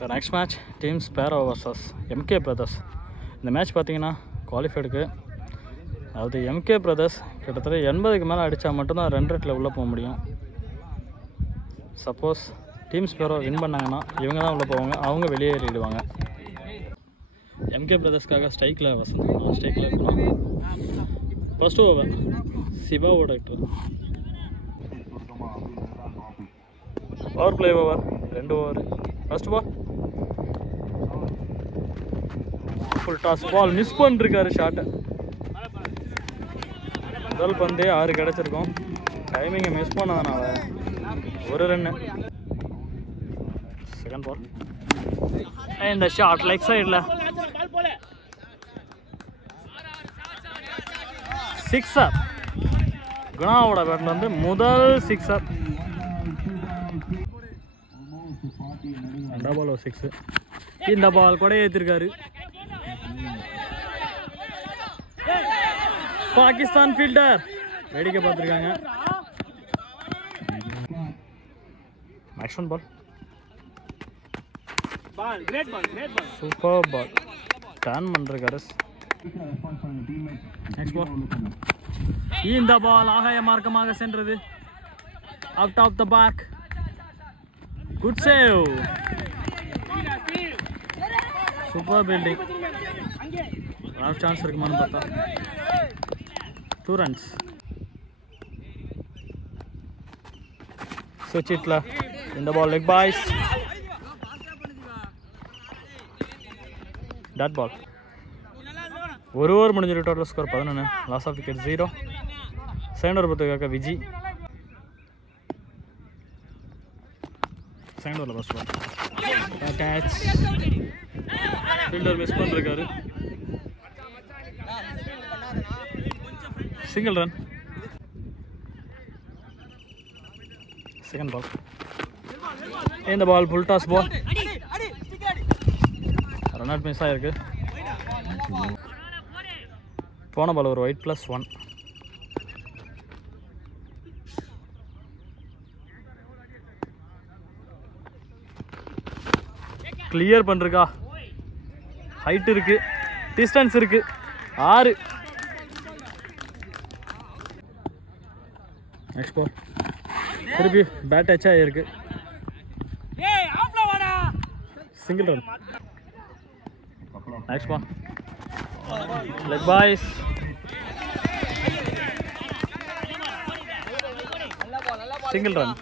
The next match, Team Sparrow versus MK Brothers. இந்த match பார்த்தீங்கன்னா குவாலிஃபைடுக்கு, அதாவது MK Brothers கிட்டத்தட்ட 80க்கு மேலே அடித்தா மட்டும்தான் 2 ரேட்டில் உள்ளே போக முடியும். சப்போஸ் டீம் ஸ்பேரோ வின் பண்ணாங்கன்னா இவங்க தான் உள்ளே போவாங்க, அவங்க வெளியேறிடுவாங்க. MK Brothersக்காக ஸ்ட்ரைக்கில் வசந்த், நான் ஸ்ட்ரைக்கில் இருக்கணும். ஃபர்ஸ்ட் ஓவர் சிவாவோட power play over 2 over. First ball full toss ball miss பண்ணிருக்காரு ஷாட்டை. முதல் பந்தே 6 கிடச்சிருக்கோம். டைமிங்கை மிஸ் பண்ணதுனால 1 ரன்னு. செகண்ட் பால் இந்த ஷாட் லெக் சைடில் சிக்ஸர். குணாவோட பேட்டில் வந்து முதல் சிக்ஸர். 2 பால் ஒரு 6. இந்த பால் கூட ஏற்றிருக்காரு. பாகிஸ்தான் ஃபீல்டர் வேடிக்கை பார்த்துருக்காங்க. Action ball, super ball, turn பண்ணிருக்காரு. நெக்ஸ்ட் பால், இந்த பால் ஆகாய மார்க்கமாக சென்றது. Out of the park. Good save, super fielding. Last chance இருக்குமான்னு பார்த்தா 2 ரன்ஸ். சுவிட்சிட்ல இந்த ball leg byes. Dot ball. 1 over முடிஞ்சிருக்கு. Total score 11. Loss of wicket 0. Second over பார்த்துக்காக்க விஜி. செகண்ட் ஓவரில் first ball catch. Fielder miss பண்ணிருக்காரு. Single run. செகண்ட் பால் இந்த ball full toss ball. Run out miss ஆகிருக்கு. போன ball ஒரு wide +1. Clear பண்ணிருக்கா. Height இருக்கு, டிஸ்டன்ஸ் இருக்கு. 6. நெக்ஸ்ட் பால் திருப்பி பேட் டச் ஆகிருக்கு. Single run. Next ball leg byes. Single run.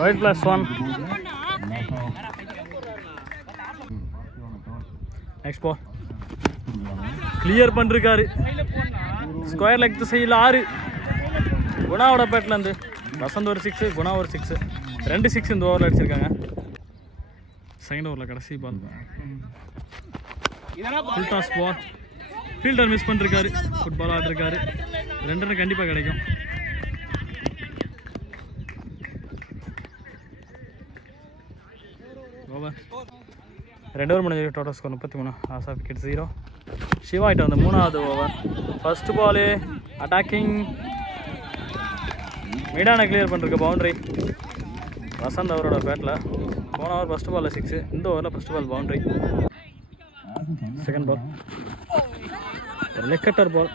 Wide +1. Next ball clear பண்ணிருக்காரு. ஸ்கொயர் லெக் திசையில் 6. குணாவோட பேட்லேருந்து வசந்த் ஒரு 6, குணா ஒரு 6. 2 6 இந்த ஓவரில் அடிச்சிருக்காங்க. செகண்ட் ஓவரில் கடைசி ball full toss ball. Fielder miss பண்ணிருக்காரு. ஃபுட்பால் ஆடிருக்காரு. 2 ரன் கண்டிப்பாக கிடைக்கும். ஓவர் 2 ஓவர் முடிஞ்சு. Total score 33. Loss of wicket 0. Siva கிட்ட வந்து 3வது ஓவர். First ball attacking. மீடான கிளியர் பண்ணிருக்கு பவுண்ட்ரி. வசந்த் அவரோட பேட்டில். போன ஓவர் ஃபர்ஸ்ட் பாலில் 6. இந்த ஓவரில் first ball boundary. Second ball leg cutter ball.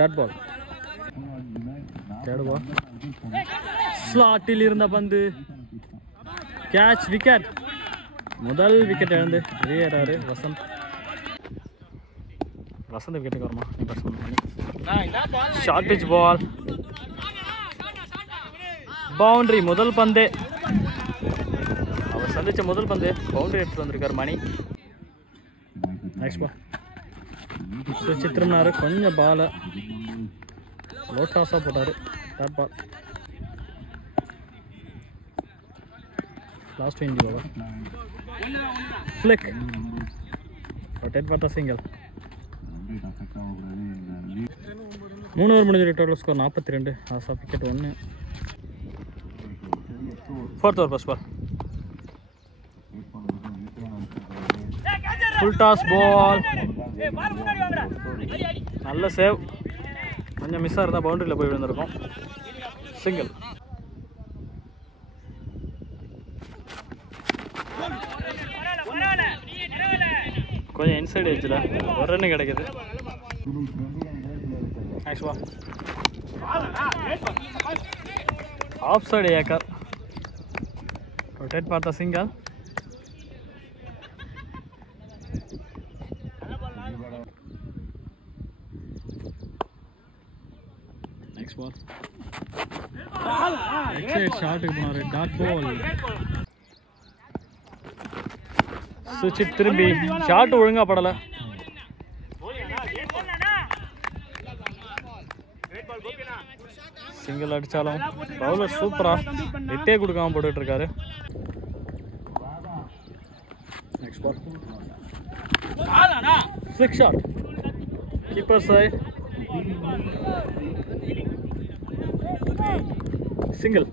Dot ball. Third ball ஸ்லாட்டில் இருந்த பந்து கேட்ச். விக்கெட். முதல் விக்கெட் இழந்து வெளியேறாரு வசந்த். வசந்த் விக்கெட்டுக்கு வருமா? Short pitch ball boundary. முதல் பந்தே அவர் சந்திச்ச முதல் பந்து பவுண்டரி எடுத்துட்டு வந்திருக்காரு மணி. நெக்ஸ்ட் பால் சித்திரம்னாரு. கொஞ்சம் பாலை லோட்டாஸாக போட்டார். Dot ball. Last 20 over. Flick rotate பார்த்தா சிங்கிள். 3 ஓவர் முடிஞ்சிருக்கு. Total score 42. Loss of wicket 1. Fourth over first ball full toss ball. நல்ல சேவ். கொஞ்சம் மிஸ்ஸாக இருந்தால் பவுண்டரியில் போய் விழுந்திருக்கும். சிங்கிள். கொஞ்சம் இன்சைட் ஏஜில் ஒரு ரன்னு கிடைக்குது. ஆஃப் சைடு ஏக்கர் ரொட்டேட் பார்த்தா சிங்கிள். நெக்ஸ்ட் பால் எக்ஸைட் ஷாட்டுக்கு போனாரு. Dot ball. சுவிட்ச் திரும்பி ஷாட் ஒழுங்கா படலை. சிங்கிள் அடித்தாலும் பவுலர் சூப்பராக விட்டே கொடுக்காம போட்டுட்டு இருக்காரு. Next ball six shot keeper side. Single.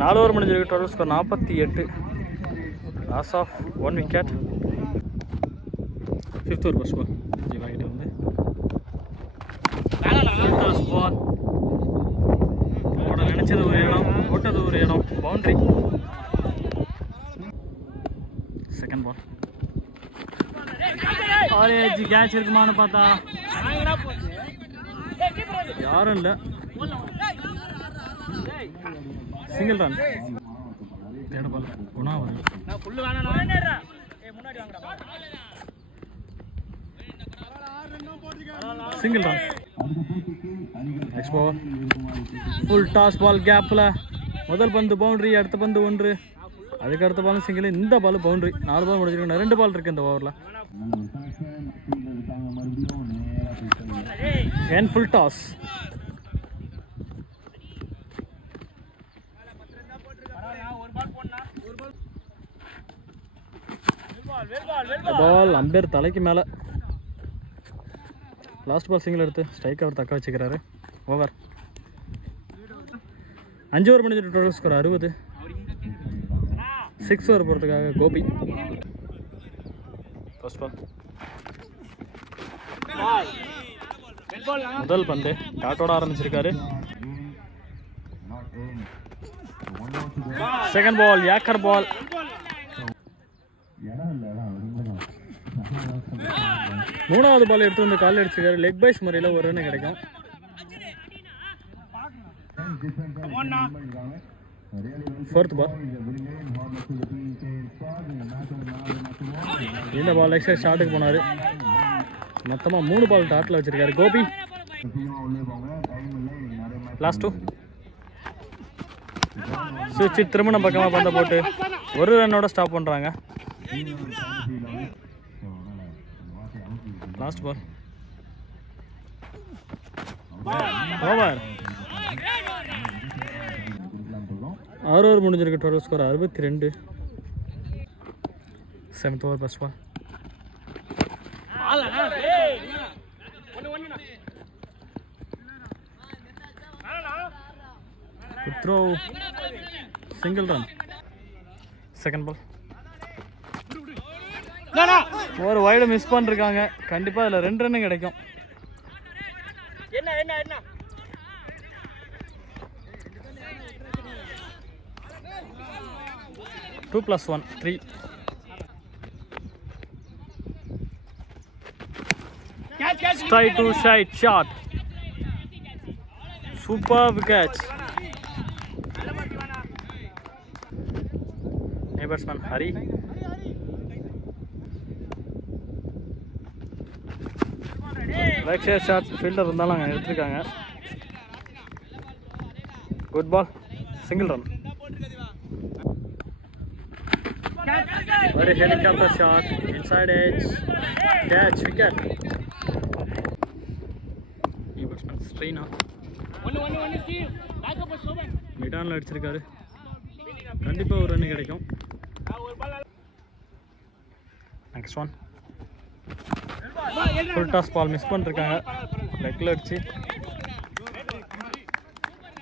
4 over முடிஞ்சிருக்கு. Total score 48. Loss of 1 wicket. 5th over first ball ஜீவாகிட்ட வந்து பால் போட நினைச்சது ஒரு இடம், போட்டது ஒரு இடம். பவுண்டரி. செகண்ட் பால் ஆரேஜ் கேட்ச் இருக்குமான்னு பார்த்தா யாரும் இல்லை. Single run. Third ball Guna வருது. Single run. Next ball full toss ball கேப்பில் முதல் பந்து பவுண்டரி, அடுத்த பந்து 1, அதுக்கு அடுத்த பாலும் சிங்கிள். இந்த பால் பவுண்டரி. 4 பால் முடிஞ்சிருக்கு. 2 பால் இருக்குது இந்த ஓவரில். and full toss. Ball umpire தலைக்கு மேலே. லாஸ்ட் பால் சிங்கிள் எடுத்து ஸ்ட்ரைக் அவர் தக்க வச்சுக்கிறாரு. ஓவர். 5 ஓவர் முடிஞ்சிட்டு டோட்டல் ஸ்கோர் 60. 6 ஓவர் போகிறதுக்காக கோபி. ஃபர்ஸ்ட் பால் முதல் பந்து டாட்டோட ஆரம்பிச்சிருக்காரு. Second ball yorker ball. மூணாவது பால் எடுத்து வந்து கால் அடிச்சிருக்காரு. லெக் பைஸ் முறையில் ஒரு ரன் கிடைக்கும். Fourth ball. இந்த பால் எக்ஸ்ட்ரா ஷாட்டுக்கு போனார். மொத்தமாக 3 பால் டாட்டில் வச்சிருக்காரு கோபி. லாஸ்ட் 2. சுவிட்ச் திருமணம் பக்கமாக பந்த போட்டு ஒரு ரன்னோட ஸ்டாப் பண்ணுறாங்க. Last ball over. 6 ஓவர் முடிஞ்சிருக்கு. Total score 62. 7th over first ball. Good throw. Single run. Second ball. ஒரு வைடு மிஸ் பண்ணிருக்காங்க. கண்டிப்பா இதுல 2 ரன் கிடைக்கும். என்ன 2 + 1 3. Try to side shot. Superb catch. Batsman Hari. Back shot fielder இருந்தாலும் அங்க எடுத்துருக்காங்க. Good ball. Single run. Very helicopter shot. Inside edge. Catch wicket. Batsman Strina. மிடான்ல அடிச்சிருக்காரு. கண்டிப்பா ஒரு ரன் கிடைக்கும். Next one full toss ball miss பண்ணிருக்காங்க. லெக்ல அடிச்சு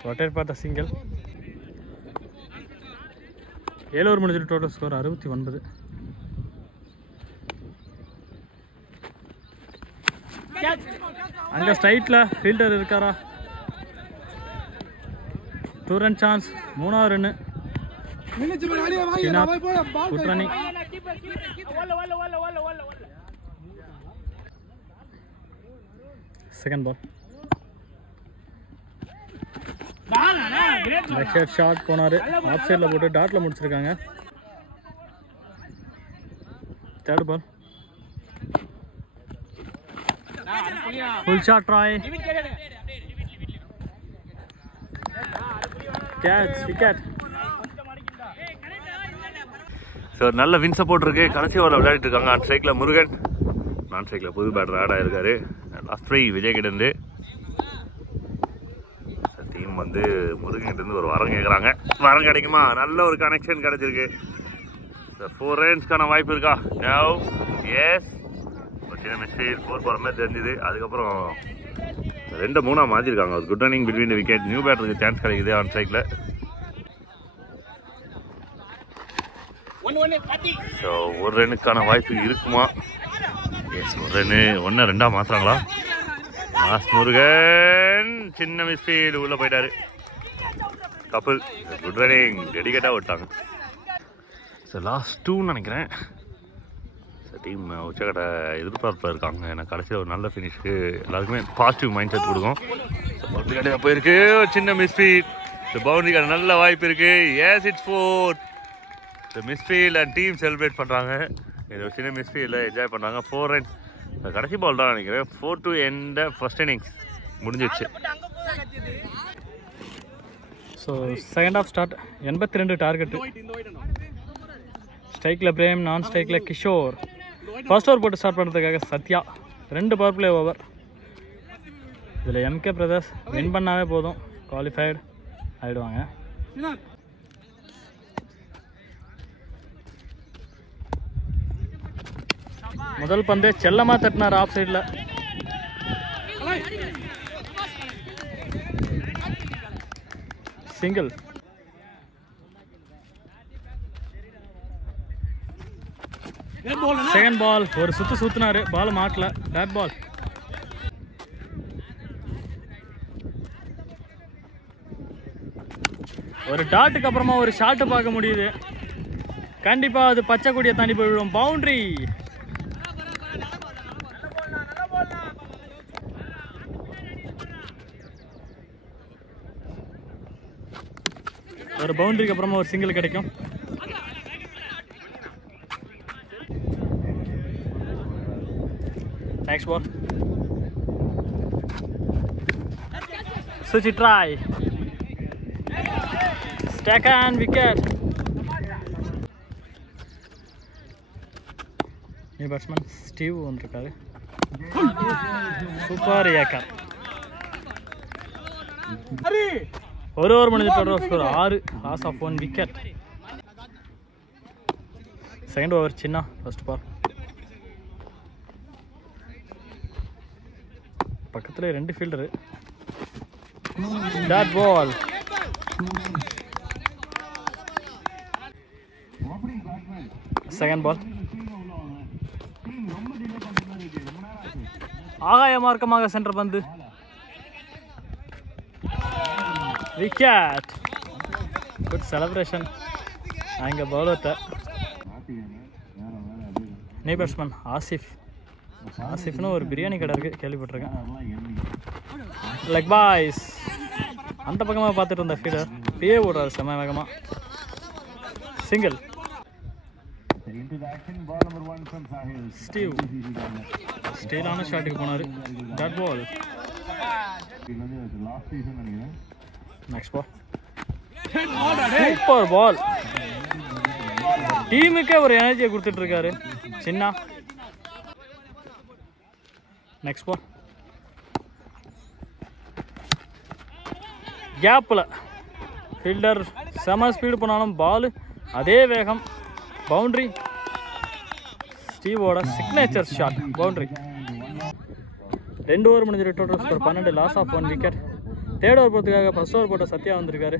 ரொட்டேட் பார்த்த சிங்கிள். 7 ஓவர் முடிஞ்சிட்டு டோட்டல் ஸ்கோர் 69. அங்கே ஸ்ட்ரைட்டில் ஃபீல்டர் இருக்காரா? 2 ரன் சான்ஸ். 3வது run. Good running. Second ball. Left side shot போனார். ஆஃப் சைடில் போட்டு டாட்டில் முடிச்சிருக்காங்க. Third ball. Full shot try. Catch, wicket. So நல்ல வின் சப்போர்ட் இருக்கு. கடைசி ஓவரில் விளையாடிட்டு இருக்காங்க. ஆன் ஸ்ட்ரைக்கில் முருகன், நான் ஸ்ட்ரைக்கில் புது பேட்டர் ஆட் ஆகிருக்காரு. லாஸ்ட் 3 விஜய் கிட்டேருந்து. டீம் வந்து முருகன் கிட்டேருந்து ஒரு வரம் கேட்குறாங்க. வரம் கிடைக்குமா? நல்ல ஒரு கனெக்ஷன் கிடைச்சிருக்கு. 4 ரன்ஸ்க்கான வாய்ப்பு இருக்கா? எஸ். ஒரு சின்ன மிஸ்டேக் 4 போகிற மாதிரி தெரிஞ்சுது. அதுக்கப்புறம் 2-3 மாற்றிருக்காங்க. ஒரு good running between wicket. New பேட்டருக்கு சான்ஸ் கிடைக்குது ஆன் ஸ்ட்ரைக்கில். ஸோ 1 ரன்னுக்கான வாய்ப்பு இருக்குமா? Yes, 1 run. 1-2 மாற்றுறாங்களா? லாஸ்ட் முருகன் சின்ன மிஸ்ஃபீல்டு உள்ளே போயிட்டாரு. கபில் குட் ரன்னிங், டெடிகேட்டாக விட்டாங்க. ஸோ லாஸ்ட் 2 நினைக்கிறேன். ஸோ டீம் உச்சக்கட்ட எதிர்பார்ப்பில் இருக்காங்க. ஏன்னா கடைசியில் ஒரு நல்ல ஃபினிஷ்க்கு எல்லாருக்குமே பாசிட்டிவ் மைண்ட் செட் கொடுக்கும். ஸோ போயிருக்கு. சின்ன மிஸ்ஃபீல்ட். பவுண்டரிக்கான நல்ல வாய்ப்பு இருக்குது. Yes, it's 4. Misfield and team celebrate பண்ணுறாங்க. இது ஒரு சின்ன மிஸ்ஃபீல்டில் என்ஜாய் பண்ணுறாங்க. 4 ரன்ஸ். கடைசி பால் தான் நினைக்கிறேன். 4 to end ஃபர்ஸ்ட் இன்னிங்ஸ் முடிஞ்சிடுச்சு. So second half start. 82 target. ஸ்ட்ரைக்கில் பிரேம், நான் ஸ்ட்ரைக்கில் கிஷோர். ஃபர்ஸ்ட் ஓவர் போட்டு ஸ்டார்ட் பண்ணுறதுக்காக சத்யா. 2 power play over. இதில் எம்கே பிரதர்ஸ் வின் பண்ணாவே போதும், குவாலிஃபைடு ஆகிடுவாங்க. முதல் பந்து செல்லமாக தட்டினார் ஆஃப் சைடில். சிங்கிள். Second ball. ஒரு சுத்துனாரு, பால் மாட்டல. Bat ball. ஒரு டாட்டுக்கு அப்புறமா ஒரு ஷாட்டு பார்க்க முடியுது. கண்டிப்பா அது பச்சை கொடியை தாண்டி போய்விடும். பவுண்டரி. ஒரு பவுண்டரிக்கு அப்புறமா ஒரு சிங்கிள் கிடைக்கும். Next ball. சுச்சி ட்ராய். ஸ்டேக் and wicket. New batsman Steve வந்திருக்காரு. சூப்பர் ஏக்கர். ஒரு ஓவர் முடிஞ்சு total score 6. Loss of 1 wicket. Second over சின்ன. First ball. பக்கத்துல 2 fielder. Dot ball. Second ball. ஆகாய மார்க்கமாக சென்ற பந்து. விக்கெட். குட் செலிப்ரேஷன் அங்கே பவுலர்கிட்ட. New batsman Asif. ஆசிஃப்னு ஒரு பிரியாணி கடை இருக்குது, கேள்விப்பட்டிருக்கேன். Leg byes. அந்த பக்கமாக பார்த்துட்டு இருந்த ஃபீல்டர் பிஏ ஓடுறாரு செம்ம வேகமாக. சிங்கிள். ஸ்டீவ் ஸ்டீலான ஷாட்டுக்கு போனார். Dot ball. Next ball. Super ball. டீமுக்கே ஒரு எனர்ஜியை கொடுத்துட்டு இருக்காரு சின்ன. Next ball. கேப்பில் ஃபீல்டர் செம ஸ்பீடு போனாலும் பால் அதே வேகம். பவுண்டரி. ஸ்டீவோட சிக்னேச்சர் ஷாட். பவுண்டரி. 2 ஓவர் முடிஞ்சிருக்கு. Total score 12. Loss of 1 wicket. Third over போகிறதுக்காக ஃபர்ஸ்ட் ஓவர் போட்ட சத்யா வந்திருக்காரு.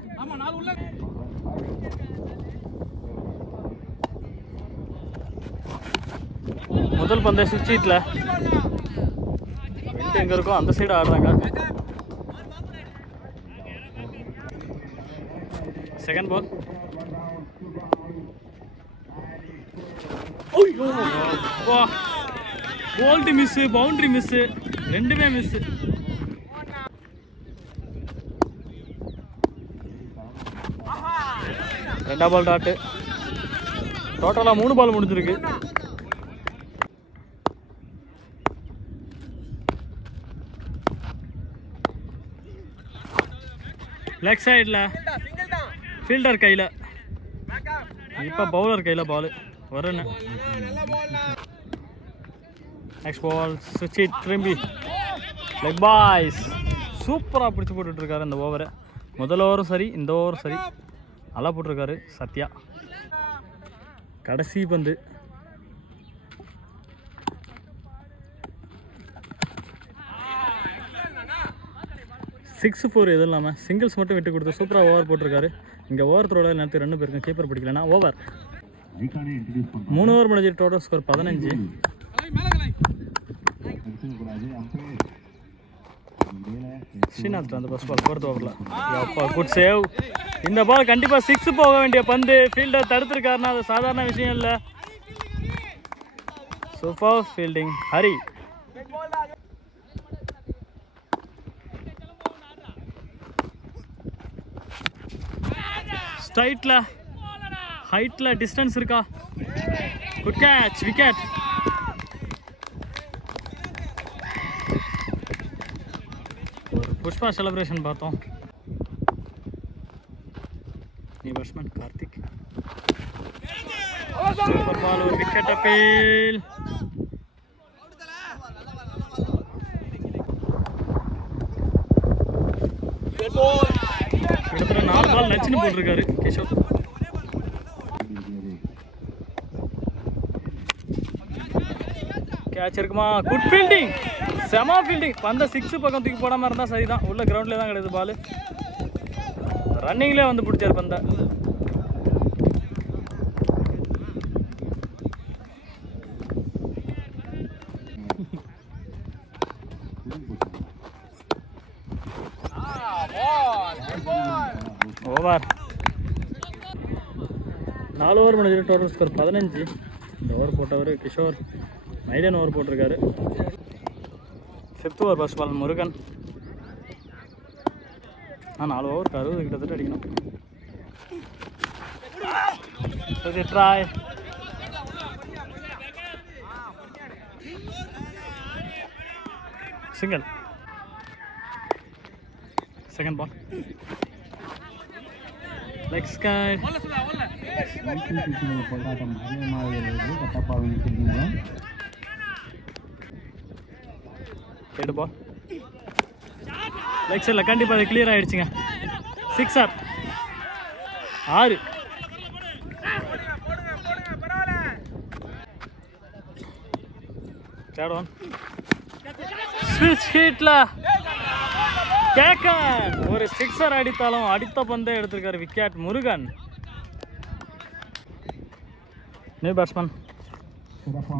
முதல் பந்தை சுவிட்சில் நெட் எங்கே இருக்கோ அந்த சைடு ஆடுறாங்க. Second ball. Bowled miss, boundary miss, ரெண்டுமே மிஸ்ஸு. ரெண்டாம் பால் டாட்டு. டோட்டலாக 3 பால் முடிஞ்சிருக்கு. லெக் சைடில் ஃபீல்டர் கையில், இப்போ பவுலர் கையில் பால் வரணும். நெக்ஸ்ட் பால் சுவிட்ச் திரும்பி லெக் பாய்ஸ். சூப்பராக பிடிச்சி போட்டுட்ருக்காரு இந்த ஓவரை. முதல் ஓவரும் சரி, இந்த ஓவரும் சரி, நல்லா போட்டிருக்காரு சத்யா. கடைசி பந்து. சிக்ஸ் 4 எதுவும் இல்லாமல் சிங்கிள்ஸ் மட்டும் விட்டு கொடுத்து சூப்பராக ஓவர் போட்டிருக்காரு. இங்கே ஓவர் த்ரோவில் நேரத்துக்கு 2 பேருக்கும் கீப்பர் பிடிக்கலன்னா ஓவர். 3 ஓவர் முடிஞ்சு டோட்டல் ஸ்கோர் 15. ஸ்ரீநாத் அந்த ஃபர்ஸ்ட் பால் 4th ஓவரில். அப்பா குட் சேவ். இந்த பால் கண்டிப்பாக 6 போக வேண்டிய பந்து. ஃபீல்டர் தடுத்துருக்காருன்னா அது சாதாரண விஷயம் இல்லை. Super fielding Hari. ஸ்ட்ரைட்டில் ஹைட்டில் டிஸ்டன்ஸ் இருக்கா. Good catch, wicket. ஒரு புஷ்பா செலிப்ரேஷன் பார்த்தோம். நீ பேட்ஸ்மேன் கார்த்திக். சூப்பர் பால், ஒரு விக்கெட் அப்பீல். கிட்டத்தட்ட 4 பால் நச்சுன்னு போட்டிருக்காரு கிஷோர். கேட்ச் இருக்குமா. Good fielding, Shema fielding. பந்த 6 பக்கம் தூக்கி போடாமல் இருந்தால் சரிதான். உள்ள கிரவுண்ட்லேயே தான் கிடையாது பால். ரன்னிங்லேயே வந்து பிடிச்சார் பந்த. ஓவர். 4 ஓவர் முடிஞ்சு டோட்டல் ஸ்கோர் 15. இந்த ஓவர் போட்டவர் கிஷோர். மைடன் ஓவர் போட்டிருக்காரு. 5th ஓவர் ஃபர்ஸ்ட் பால் முருகன். 4 ஓவருக்கு 60 கிட்டத்தட்ட அடிக்கணும். Try. Single. Second ball leg ஸ்கை. ஹெட் பால் லெக் சைடில் கண்டிப்பாக அது கிளியர் ஆகிடுச்சுங்க. 6 6. தேர்ட் ஒன் ஸ்விட்ச் ஹீட்டில் கேக்கன் ஒரு 6 அடித்தாலும் அடித்த பந்தே எடுத்திருக்காரு wicket. Murugan. New batsman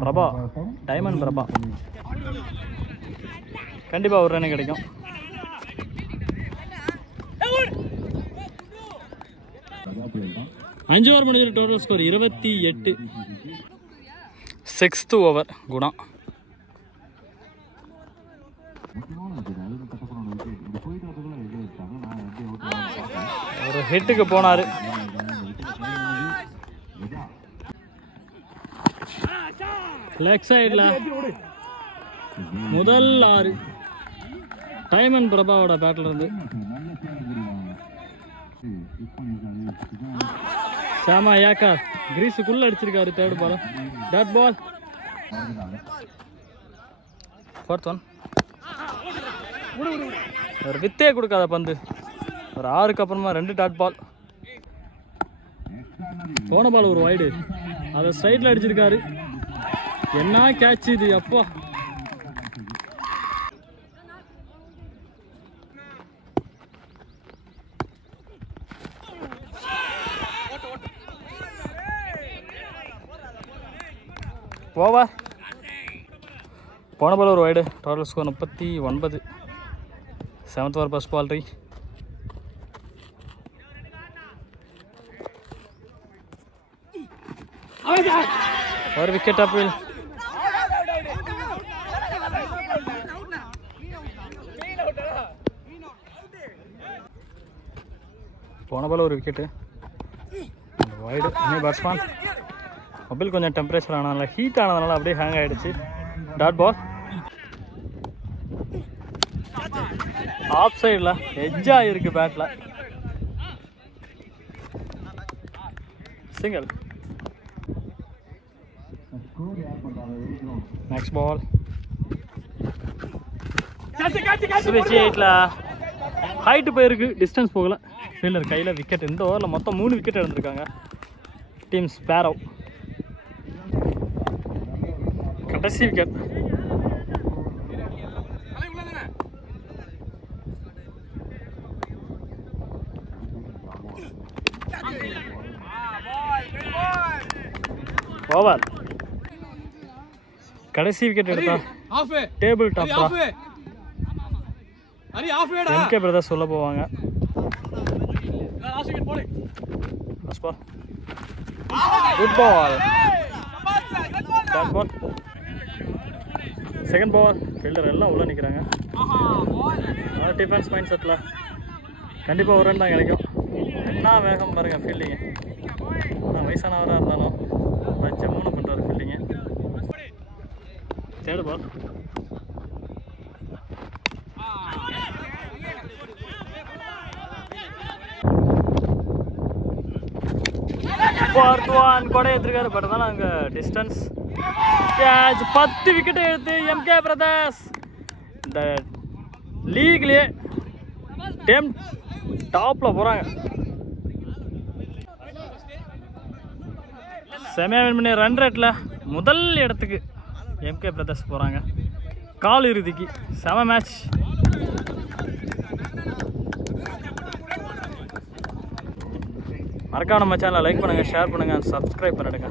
Prabha, diamond Prabha. கண்டிப்பாக ஒரு ரன் கிடைக்கும். அஞ்சு ஓவர் முடிஞ்சு total score 28. 6th over Guna. ஒரு ஹிட்டுக்கு போனாரு. லெக் சைடில் முதல் 6 டைமண்ட் பிரபாவோட பேட்டில் இருந்து. சாமா ஏக்கர் கிரீஸுக்குள்ள அடிச்சிருக்காரு. Third ball dot ball. 4th one. ஒரு வித்தே கொடுக்காத பந்து. ஒரு 6க்கு அப்புறமா 2 டாட் பால். போன பால் ஒரு வைடு, அதை ஸ்ட்ரைட்டில் அடிச்சிருக்காரு. என்ன கேட்ச் இது அப்பா. ஓவர். போன பால் ஒரு wide. Total score 39. 7th over first ball try. ஒரு விக்கெட் அப்பில். போன பால் ஒரு விக்கெட்டு. வைடு. பேட்ஸ்மேன் மொபைல் கொஞ்சம் டெம்பரேச்சர் ஆனதுனால ஹீட் ஆனதுனால அப்படியே ஹேங் ஆகிடுச்சு. Dot ball. ஆஃப் சைடில் எட்ஜாக இருக்குது பேட்டில். சிங்கிள். Next ball. ஸ்விட்ச் 8ல் ஹைட்டு போயிருக்கு, டிஸ்டன்ஸ் போகல. ஃபீல்டர் கையில் விக்கெட். இந்த ஓவரில் மொத்தம் 3 விக்கெட் எடுத்திருக்காங்க டீம் ஸ்பேரோ. கடைசி விக்கெட். ஓவர். கடைசி விக்கெட் எடுத்தா டேபிள் டாப் தான். எம்கே பிரதர்ஸ் சொல்ல போவாங்க. Good ball. Back ball. Second ball. Fielder எல்லாம் உள்ள நிற்கிறாங்க. டிஃபென்ஸ் மைண்ட் செட்டில் கண்டிப்பாக ஒரு ரன் தான் கிடைக்கும். என்ன வேகம் பாருங்க ஃபீல்டிங்கு. வயசானவராக இருந்தாலும் ஜம்முன்னு பண்ணுறாரு fielding. Third ball. Fourth one கூட எடுத்துருக்காரு. பட் தான் அங்கே டிஸ்டன்ஸ் கேட்ச். 10 விக்கெட்டை எடுத்து எம்கே பிரதர்ஸ் இந்த லீக்லேயே டீம் டாப்பில் போகிறாங்க. செமையாக வின் பண்ணி ரன் ரேட்டில் முதல் இடத்துக்கு எம்கே பிரதர்ஸ் போகிறாங்க. கால் இறுதிக்கு செம மேட்ச். மறக்காம நம்ம சேனலை லைக் பண்ணுங்கள், ஷேர் பண்ணுங்கள், சப்ஸ்கிரைப் பண்ணிடுங்க.